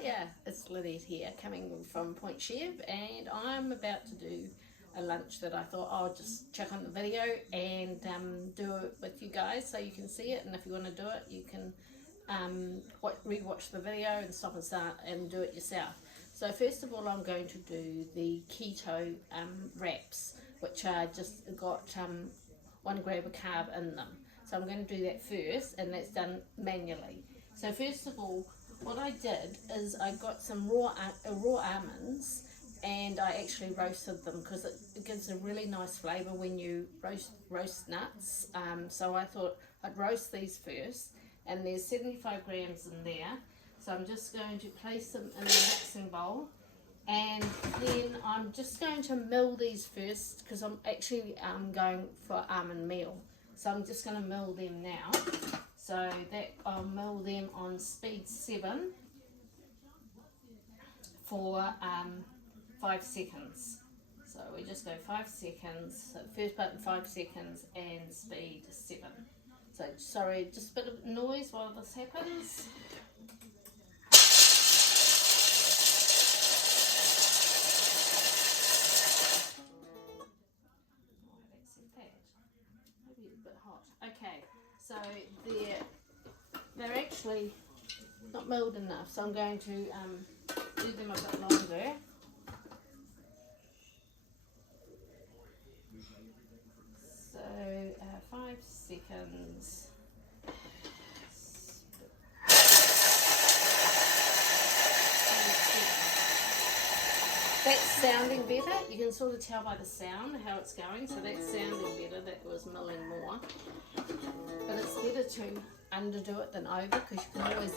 Hiya, it's Lynette here coming from Point Chef, and I'm about to do a lunch that I thought I'll just check on the video and do it with you guys so you can see it, and if you want to do it you can re-watch the video and stop and start and do it yourself. So first of all I'm going to do the keto wraps, which are just got 1 gram of carb in them. So I'm going to do that first, and that's done manually. So first of all, what I did is I got some raw almonds, and I actually roasted them because it gives a really nice flavour when you roast nuts. So I thought I'd roast these first, and there's 75 grams in there. So I'm just going to place them in a mixing bowl, and then I'm just going to mill these first because I'm actually going for almond meal. So I'm just going to mill them now. So that I'll mill them on speed 7 for 5 seconds. So we just go 5 seconds. So first button 5 seconds and speed 7. So sorry, just a bit of noise while this happens. Maybe it's a bit hot. Okay, so they're actually not milled enough, so I'm going to do them a bit longer. So 5 seconds. That's sounding better. You can sort of tell by the sound how it's going. So that's sounding better. That was milling more. But it's better to underdo it than over, because you can always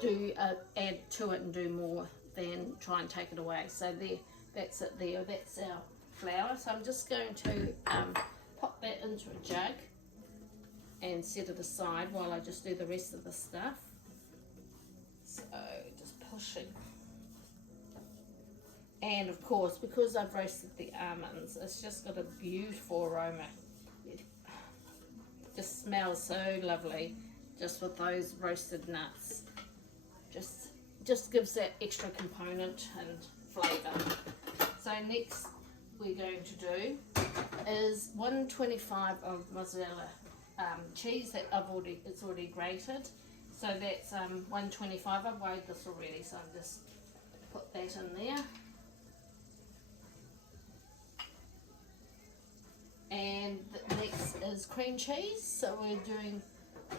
do add to it and do more than try and take it away. So there, that's it there. That's our flour. So I'm just going to pop that into a jug and set it aside while I just do the rest of the stuff. So just pushing. And of course, because I've roasted the almonds, it's just got a beautiful aroma. It just smells so lovely, just with those roasted nuts. Just gives that extra component and flavour. So next we're going to do is 125 of mozzarella cheese that it's already grated. So that's 125. I've weighed this already, so I'll just put that in there. And the next is cream cheese, so we're doing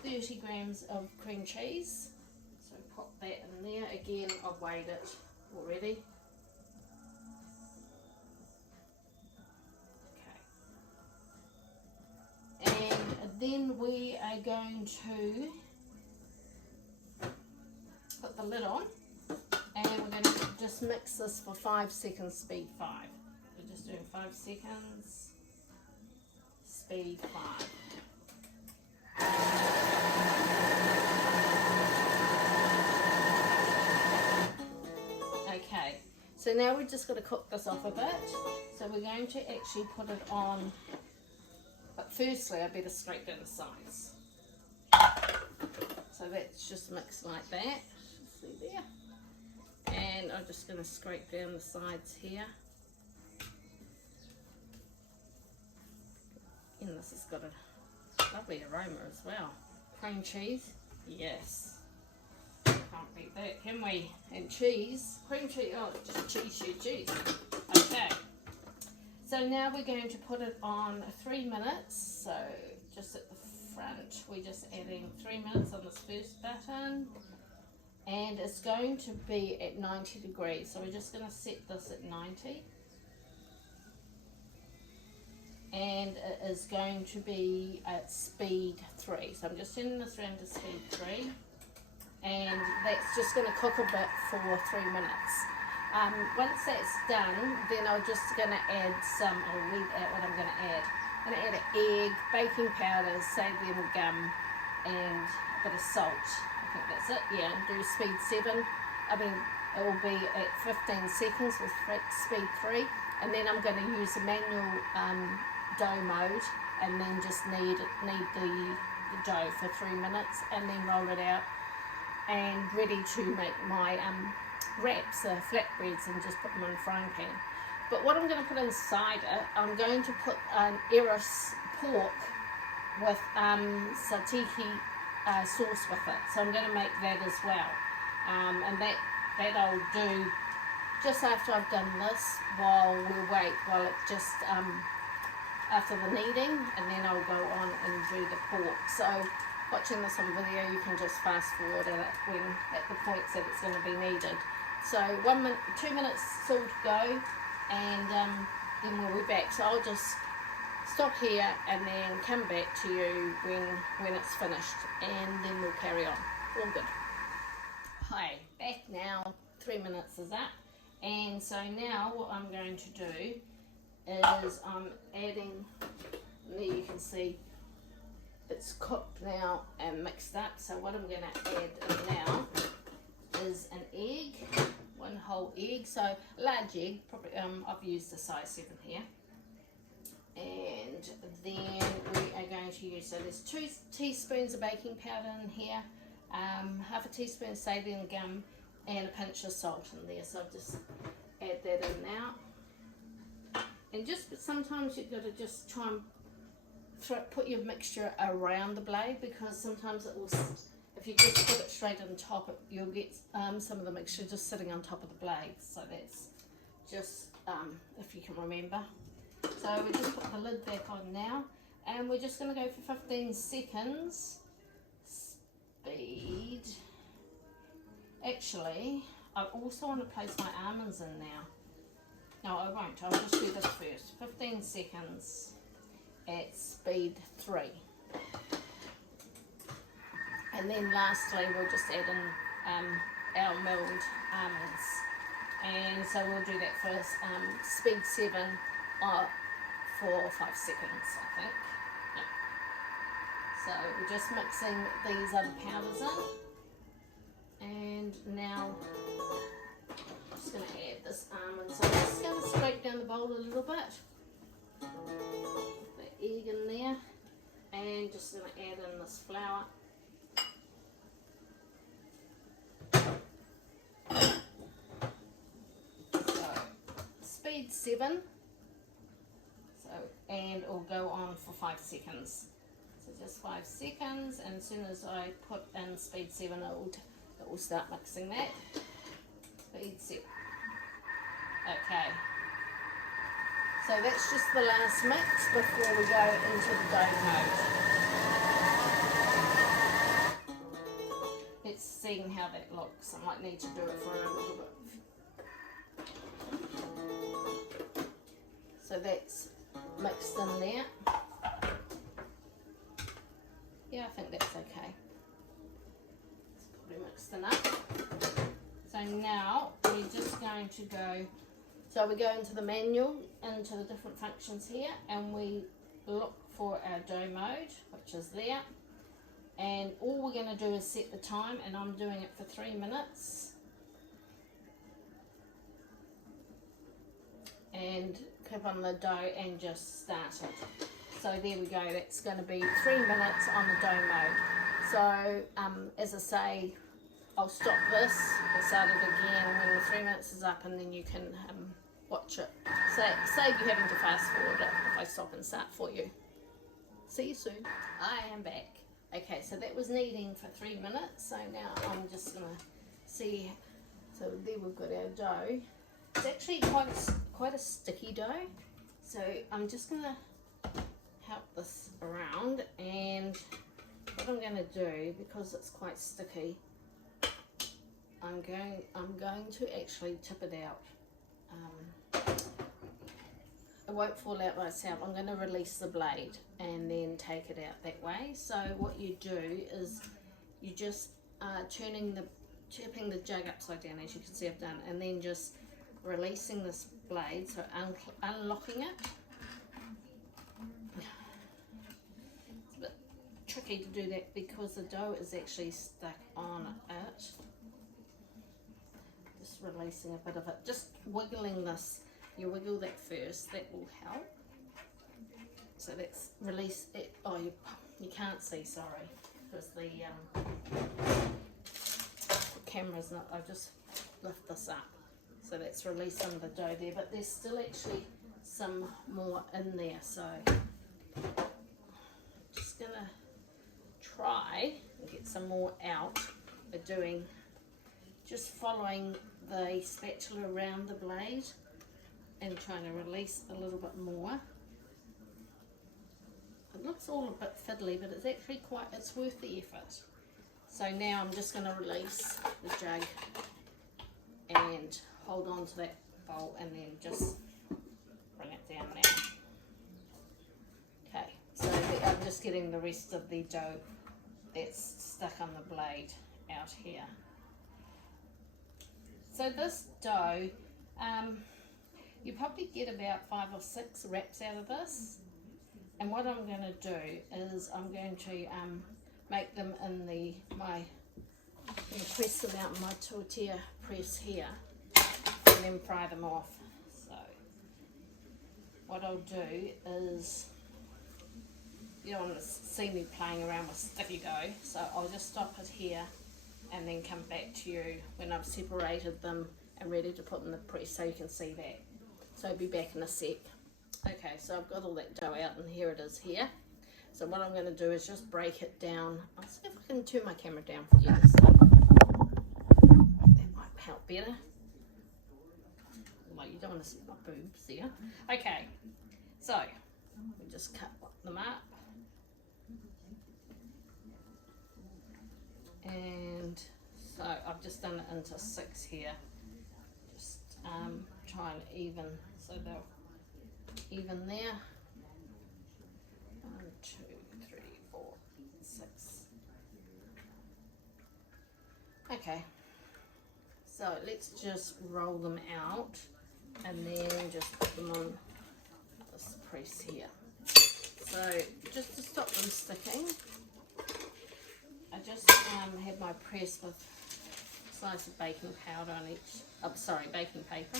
30 grams of cream cheese. So pop that in there. Again, I've weighed it already. Okay. And then we are going to put the lid on, and we're going to just mix this for 5 seconds, speed 5. We're just doing 5 seconds. Speed 5. Okay, so now we're just going to cook this off a bit. So we're going to actually put it on, but firstly I better scrape down the sides. So that's just mixed like that. See there? And I'm just going to scrape down the sides here. And this has got a lovely aroma as well. Cream cheese, yes. Can't beat that, can we? And cheese, cream cheese, oh, just cheese. Okay. So now we're going to put it on 3 minutes. So just at the front, we're just adding 3 minutes on this first button. And it's going to be at 90 degrees. So we're just going to set this at 90. And it is going to be at speed 3. So I'm just sending this around to speed 3, and that's just going to cook a bit for 3 minutes. Once that's done, then I'm just going to add I'll read out what I'm going to add. I'm going to add an egg, baking powder, sodium gum, and a bit of salt. I think that's it, yeah, and do speed 7. I mean, it will be at 15 seconds with speed 3, and then I'm going to use the manual dough mode, and then just knead the dough for 3 minutes, and then roll it out, and ready to make my wraps, flatbreads, and just put them in a frying pan. But what I'm going to put inside it, I'm going to put an Eros pork with tzatziki sauce with it. So I'm going to make that as well. And that I'll do just after I've done this, while it just after the kneading, and then I'll go on and do the pork. So watching this on video, you can just fast forward at it when at the points that it's going to be kneaded. So 1 minute, 2 minutes still to go, and then we'll be back. So I'll just stop here and then come back to you when it's finished, and then we'll carry on. All good. Hi, back now. 3 minutes is up, and so now what I'm going to do is I'm adding, there you can see it's cooked now and mixed up. So what I'm going to add in now is an egg, 1 whole egg, so a large egg, probably I've used a size 7 here. And then we are going to use, so there's 2 teaspoons of baking powder in here, half a teaspoon of Saline gum, and a pinch of salt in there. So I'll just add that in now. And just sometimes you've got to just try and put your mixture around the blade, because sometimes it will, if you just put it straight on top, you'll get some of the mixture just sitting on top of the blade. So that's just if you can remember. So we just put the lid back on now, and we're just going to go for 15 seconds. Speed. Actually, I also want to place my almonds in now. No, I won't. I'll just do this first. 15 seconds at speed 3. And then lastly, we'll just add in our milled almonds. And so we'll do that first, speed 7 for 5 seconds, I think. Yep. So we're just mixing these other powders in. And now I'm just going to add this almond. So I'm just going to scrape down the bowl a little bit. Put the egg in there. And just going to add in this flour. So speed 7. So, and it'll go on for 5 seconds. So just 5 seconds, and as soon as I put in speed 7, it will start mixing that. Speed 7. Okay. So that's just the last mix before we go into the dough mode. Let's see how that looks. I might need to do it for a little bit. So that's mixed in there. Yeah, I think that's okay. It's probably mixed enough. So now we're just going to go, so we go into the manual, into the different functions here, and we look for our dough mode, which is there. And all we're going to do is set the time, and I'm doing it for 3 minutes. And clip on the dough and just start it. So there we go, that's going to be 3 minutes on the dough mode. So as I say, I'll stop this and start it again when the 3 minutes is up, and then you can watch it. So save you having to fast forward it if I stop and start for you. See you soon. I am back. Okay, so that was kneading for 3 minutes. So now I'm just going to see. So there we've got our dough. It's actually quite a sticky dough. So I'm just going to help this around, and what I'm going to do, because it's quite sticky, I'm going to actually tip it out. It won't fall out by itself. I'm going to release the blade and then take it out that way. So what you do is you just tipping the jug upside down, as you can see I've done, and then just releasing this blade, so unlocking it. It's a bit tricky to do that because the dough is actually stuck on it. Just releasing a bit of it, just wiggling this. You wiggle that first, that will help. So that's release it. Oh, you can't see, sorry, because the camera's not. I just lift this up. So that's released some of the dough there, but there's still actually some more in there. So just gonna try and get some more out by doing, just following the spatula around the blade and trying to release a little bit more. It looks all a bit fiddly, but it's actually it's worth the effort. So now I'm just going to release the jug and hold on to that bowl and then just bring it down now. Okay, so I'm just getting the rest of the dough that's stuck on the blade out here. So this dough, you probably get about 5 or 6 wraps out of this. And what I'm going to do is I'm going to make them in my press them out in my tortilla press here and then fry them off. So what I'll do is, you don't want to see me playing around with sticky dough, so I'll just stop it here and then come back to you when I've separated them and ready to put in the press so you can see that. So I'll be back in a sec. Okay, so I've got all that dough out and here it is here. So what I'm going to do is just break it down. I'll see if I can turn my camera down for you to see. That might help better. Well, you don't want to see my boobs there. Okay, so we just cut them up. And so I've just done it into 6 here. Just try and even, so they'll even there. 1, 2, 3, 4, 6. Okay, so let's just roll them out and then just put them on this press here. So just to stop them sticking, I just had my press with a slice of baking powder on each, baking paper.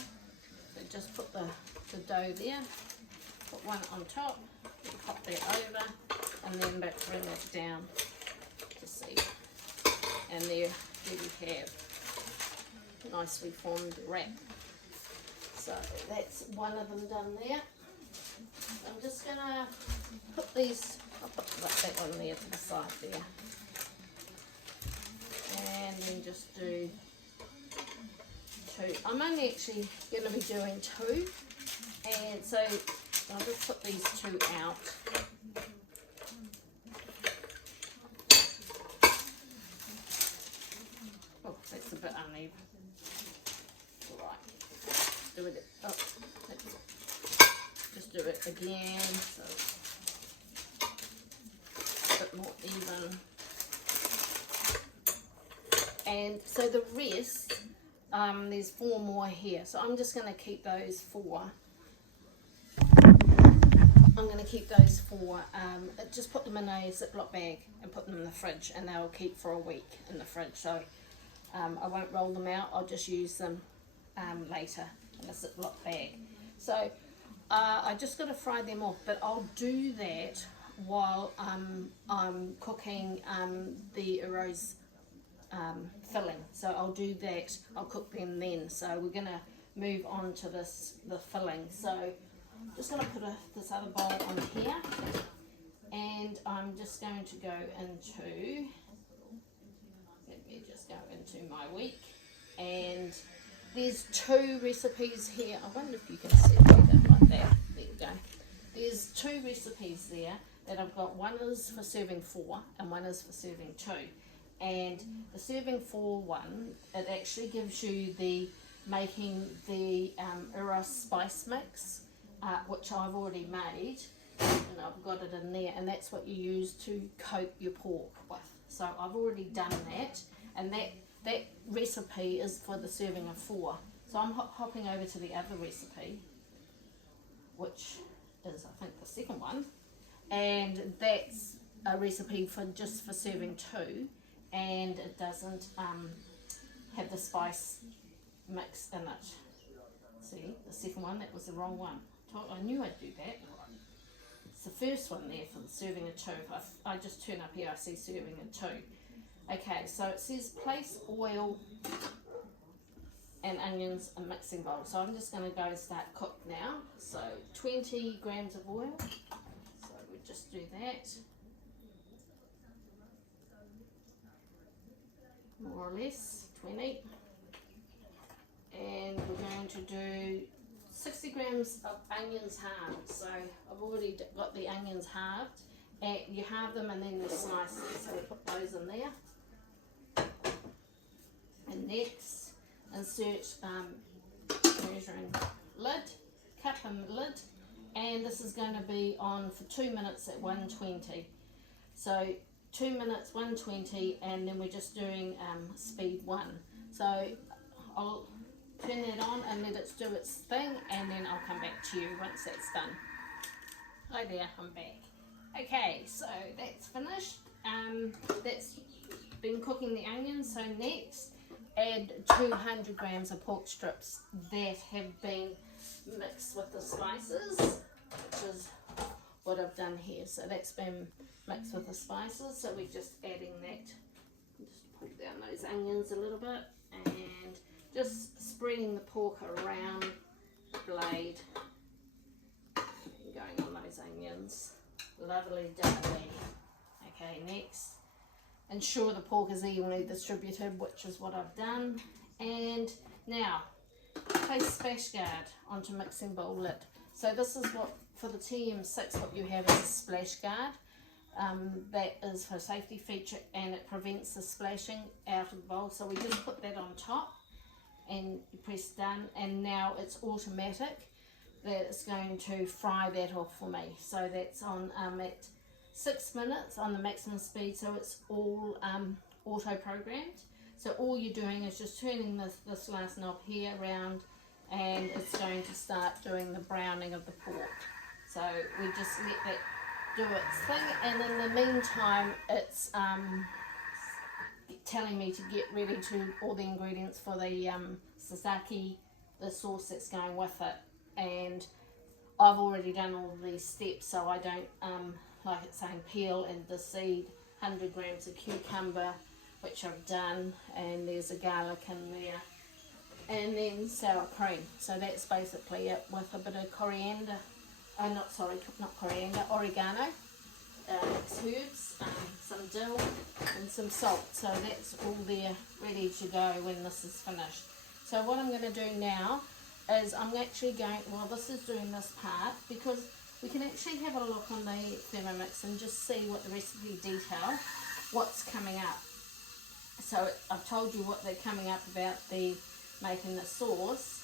So just put the dough there, put one on top, pop that over, and then bring that down to see. And there you have nicely formed wrap. So that's one of them done there. I'm just going to put these, I'll put that one there to the side there. And then just do 2. I'm only actually going to be doing 2. And so I'll just put these 2 out. Oh, that's a bit uneven. Alright. Do it. Oh, just do it again. So a bit more even. And so the rest, there's 4 more here. So I'm just going to keep those 4. I'm going to keep those 4. Just put them in a Ziploc bag and put them in the fridge, and they'll keep for a week in the fridge. So I won't roll them out. I'll just use them later in a Ziploc bag. So I just got to fry them off, but I'll do that while I'm cooking the arroz filling. So I'll do that. I'll cook them then. So we're going to move on to the filling. So I'm just going to put this other bowl on here, and I'm just going to go into, let me just go into my week, and there's 2 recipes here. I wonder if you can see that like that. There you go. There's 2 recipes there that I've got. One is for serving 4 and one is for serving 2. And the serving 4 one, it actually gives you the making the arroz spice mix, which I've already made, and I've got it in there, and that's what you use to coat your pork with. So I've already done that, and that recipe is for the serving of 4. So I'm hopping over to the other recipe, which is I think the second one, and that's a recipe for just for serving 2. And it doesn't have the spice mix in it. See, the second one, that was the wrong one. I knew I'd do that. It's the first one there for the serving of 2. I just turn up here, I see serving of 2. Okay, so it says place oil and onions a mixing bowl. So I'm just going to go start cook now. So 20 grams of oil. So we just do that. More or less, 20. And we're going to do 60 grams of onions halved. So I've already got the onions halved. And you halve them and then you slice them. So we put those in there. And next, insert measuring lid, cup and lid. And this is going to be on for 2 minutes at 120. So 2 minutes, 120, and then we're just doing speed 1. So I'll turn that on and let it do its thing, and then I'll come back to you once that's done. Hi there, I'm back. Okay, so that's finished. That's been cooking the onions. So next, add 200 grams of pork strips that have been mixed with the spices, which is what I've done here. So that's been mixed with the spices. So we're just adding that. Just pull down those onions a little bit and just spreading the pork around the blade. Going on those onions. Lovely dovey. Okay, next. Ensure the pork is evenly distributed, which is what I've done. And now, place splash guard onto mixing bowl lid. So this is what, for the TM6, what you have is a splash guard. That is for a safety feature, and it prevents the splashing out of the bowl. So we just put that on top and you press done, and now it's automatic. That it's going to fry that off for me. So that's on at 6 minutes on the maximum speed, so it's all auto programmed. So all you're doing is just turning this last knob here around, and it's going to start doing the browning of the pork. So we just let that do its thing, and in the meantime it's telling me to get ready to all the ingredients for the tzatziki, the sauce that's going with it. And I've already done all of these steps, so I don't, like it's saying, peel and deseed 100 grams of cucumber, which I've done, and there's a garlic in there, and then sour cream. So that's basically it, with a bit of coriander, not coriander, oregano, mixed herbs, some dill and some salt. So that's all there ready to go when this is finished. So what I'm going to do now is I'm actually going, well, this is doing this part because we can actually have a look on the Thermomix and just see what the recipe detail, what's coming up. So I've told you what they're coming up about the making the sauce,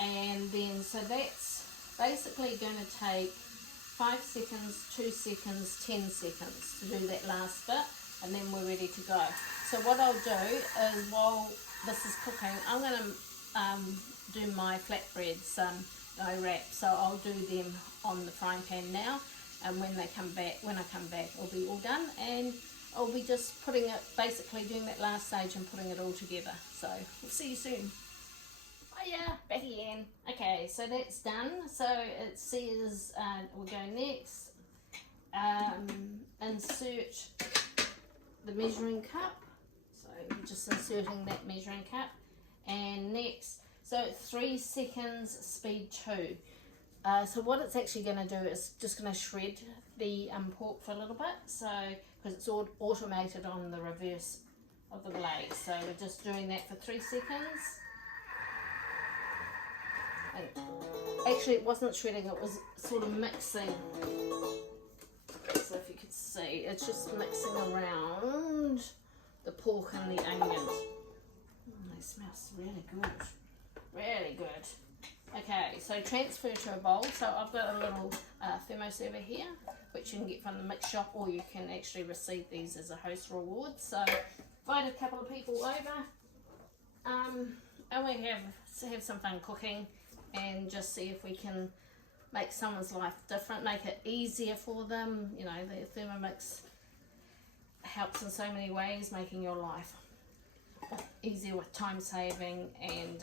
and then so that's basically going to take 5 seconds, 2 seconds, 10 seconds to do that last bit, and then we're ready to go. So what I'll do is, while this is cooking, I'm going to do my flatbreads Low Wraps. So I'll do them on the frying pan now, and when I come back, it'll be all done, and I'll be just putting it, basically doing that last stage and putting it all together. So we'll see you soon. Hiya, back again. Okay, so that's done. So it says we'll go next. Insert the measuring cup. So you're just inserting that measuring cup, and next. So 3 seconds, speed 2. So what it's actually going to do is just going to shred the pork for a little bit. So because it's all automated on the reverse of the blade. So we're just doing that for 3 seconds. And actually it wasn't shredding, it was sort of mixing. So if you could see, it's just mixing around the pork and the onions. They smell really good. Really good. Okay, so transfer to a bowl. So I've got a little thermos over here, which you can get from the mix shop, or you can actually receive these as a host reward. So invite a couple of people over, and we have some fun cooking, and just see if we can make someone's life different, make it easier for them. You know, the Thermomix helps in so many ways, making your life easier with time saving and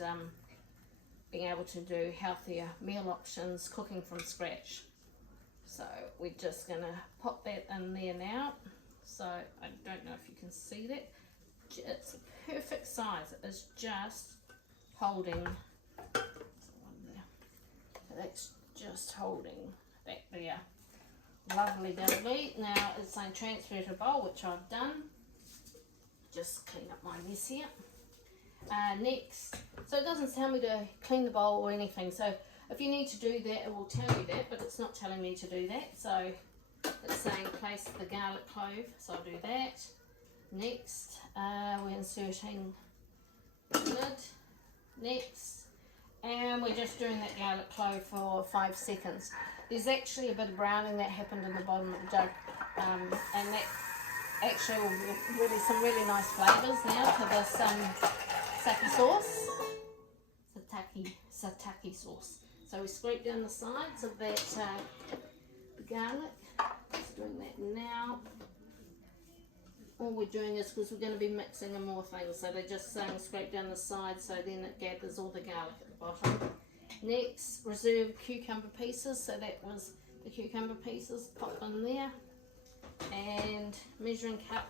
being able to do healthier meal options, cooking from scratch. So we're just going to pop that in there now. So I don't know if you can see that. It's a perfect size. It's just holding, so that's just holding that there. Lovely dovey. Now it's saying transfer to a bowl, which I've done. Just clean up my mess here. Next, so it doesn't tell me to clean the bowl or anything, so if you need to do that it will tell you that, but it's not telling me to do that. So it's saying place the garlic clove, so I'll do that. Next, we're inserting the lid. Next, and we're just doing that garlic clove for 5 seconds. There's actually a bit of browning that happened in the bottom of the jug, and that actually will really some really nice flavours now to this Saki sauce, Sataki sauce. So we scrape down the sides of that the garlic. Just doing that now. All we're doing is because we're going to be mixing in more things, so they're just scrape down the sides so then it gathers all the garlic at the bottom. Next, reserve cucumber pieces, so that was the cucumber pieces, pop in there, and measuring cup,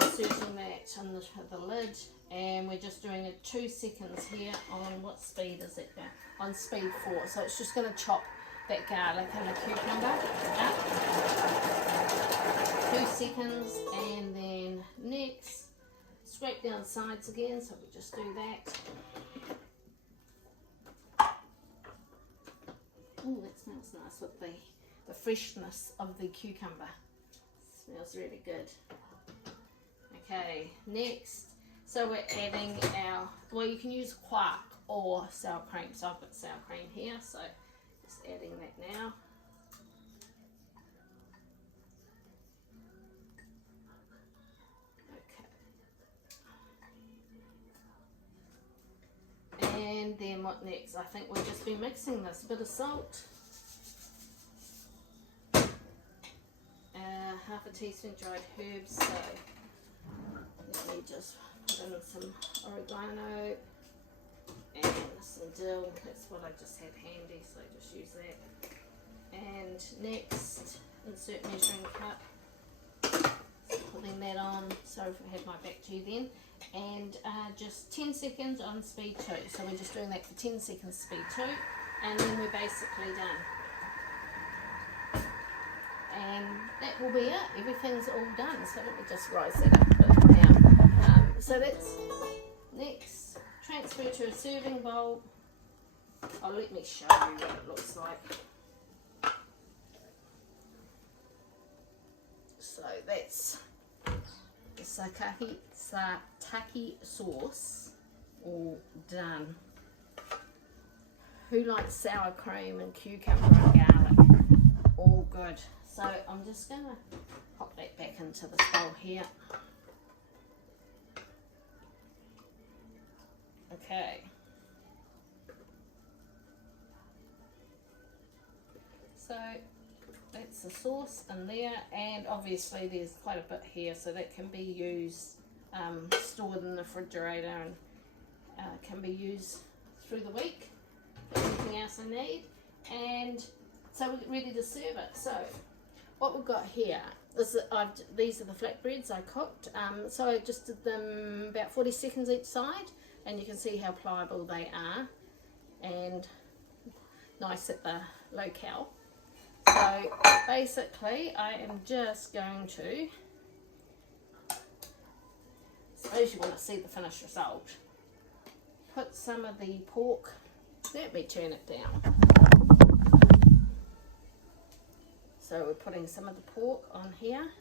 inserting that on the lid, and we're just doing it 2 seconds here on, what speed is it now? On speed 4, so it's just going to chop that garlic and the cucumber up. 2 seconds, and then next, scrape down sides again, so we just do that. Oh, that smells nice with the freshness of the cucumber. Smells really good. Okay, next, so we're adding our, well, you can use quark or sour cream, so I've got sour cream here, so just adding that now. Okay. And then what next? I think we'll just be mixing this. A bit of salt. Half a teaspoon dried herbs, so let me just put in some oregano and some dill. That's what I just had handy, so just use that. And next, insert measuring cup. Putting that on, sorry if I had my back to you then. And just 10 seconds on speed 2. So we're just doing that for 10 seconds speed 2, and then we're basically done. And that will be it. Everything's all done. So let me just rise that up a bit now. So that's next. Transfer to a serving bowl. Oh, let me show you what it looks like. So that's the Sataki sauce all done. Who likes sour cream and cucumber and garlic? All good. So I'm just going to pop that back into this bowl here. Okay. So that's the sauce in there, and obviously there's quite a bit here, so that can be used, stored in the refrigerator, and can be used through the week for anything else I need. And so we're ready to serve it. So what we've got here is that these are the flatbreads I cooked. So I just did them about 40 seconds each side, and you can see how pliable they are and nice at the low cal. So basically I am just going to, suppose you want to see the finished result, put some of the pork, let me turn it down. So we're putting some of the pork on here.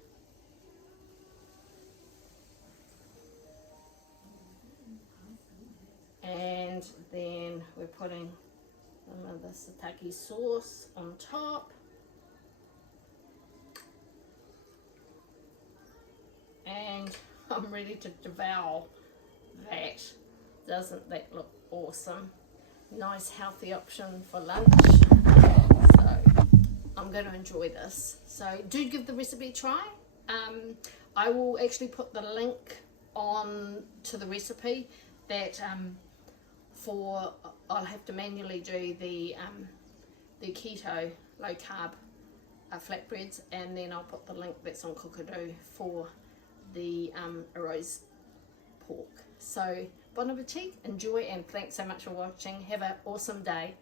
And then we're putting some of the Sataki sauce on top. And I'm ready to devour that. Doesn't that look awesome? Nice healthy option for lunch. So I'm going to enjoy this. So do give the recipe a try. I will actually put the link on to the recipe that I'll have to manually do the keto low carb flatbreads, and then I'll put the link that's on Cookadoo for the roast pork. So bon appetit, enjoy, and thanks so much for watching. Have an awesome day.